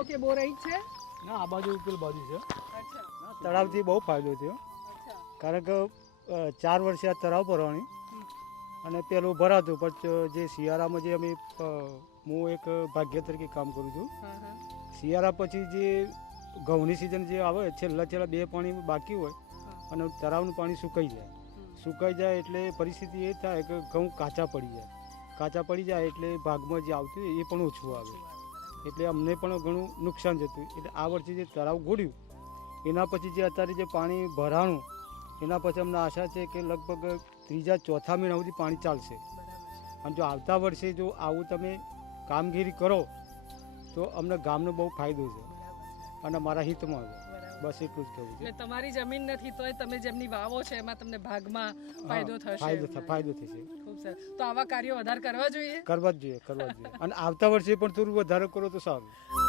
તળાવો કે બોર અહીં છે? ના, આ બાજુ પેલી બાજુ છે. અચ્છા. તળાવથી બહુ ફાયદો થયો, અચ્છા. કારણ કે 4 વર્ષે આ તળાવ ભરવાની અને પેલું ભરાતું, પણ જે શિયાળામાં જે અમે હું એક ભાગ્ય તરીકે કામ કરું છું. હા હા. શિયાળા પછી જે ઘઉંની સિઝન જે આવે, છેલ્લા 2 પાણી બાકી હોય અને તળાવનું પાણી સુકાઈ જાય એટલે પરિસ્થિતિ એ થાય કે ઘઉં કાચા પડી જાય એટલે ભાગમાં જે આવતું હોય એ પણ ઓછું આવે, એટલે અમને પણ ઘણું નુકસાન જતું. એટલે આ વર્ષે જે તળાવ ગોળ્યું એના પછી જે અત્યારે જે પાણી ભરાણું એના પછી અમને આશા છે કે લગભગ 3-4 મહિના સુધી પાણી ચાલશે. અને જો આવતા વર્ષે જો આવું તમે કામગીરી કરો તો અમને ગામનો બહુ ફાયદો છે અને મારા હિતમાં છે. બસ એટલું જ કહેવું છે. એટલે તમારી જમીન નથી તોય તમે જેમની વાવો છે એમાં તમને ભાગમાં ફાયદો થશે. ફાયદો થશે. ખૂબ સરસ. તો આવા કાર્યો વધારે કરવા જોઈએ. કરવા જ જોઈએ. અને આવતા વર્ષે પણ થોડું વધારે કરો તો સારું.